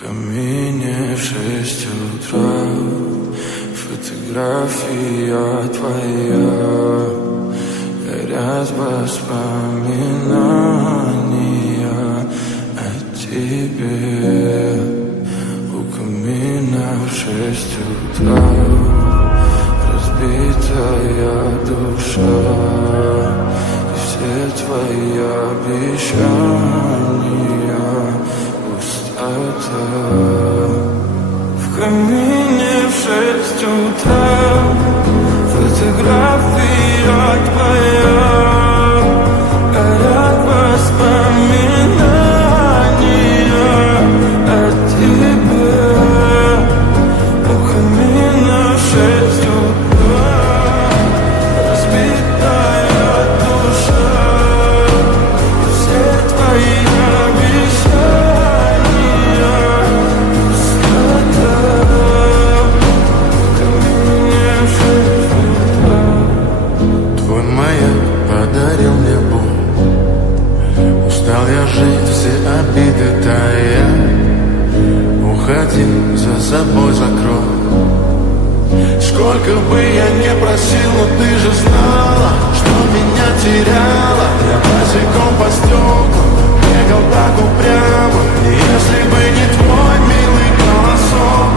камине в 6 утра, фотография твоя, горят воспоминания о тебе. У камина в 6 утра разбитая душа, и все твои обещания пустота. В камине в 6 утра фотография твоя, горят воспоминания о тебе. У камина в 6 утра разбитая душа, и все твои обещания пустота. В камине в 6 утра. Твой маяк подарил мне боль, устал я жить, все обиды тая. Уходи, за собой закрой. Сколько бы я не просил, но ты же знала, что меня теряла. Я босиком по стеклам бегал так упрямо. И если бы не твой милый голосок,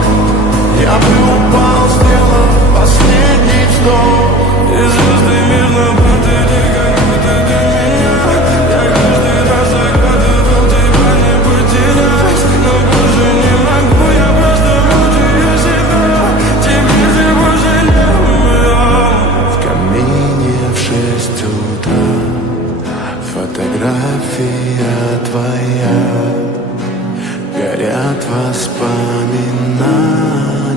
я бы упал, сделал последний вздох. И звезды мирно падали, как будто до меня. Я каждый раз загадывал тебя не потерять, но больше не могу, я просто мучаю себя. Теперь всего жалею. В камине в 6 утра фотография твоя, горят воспоминания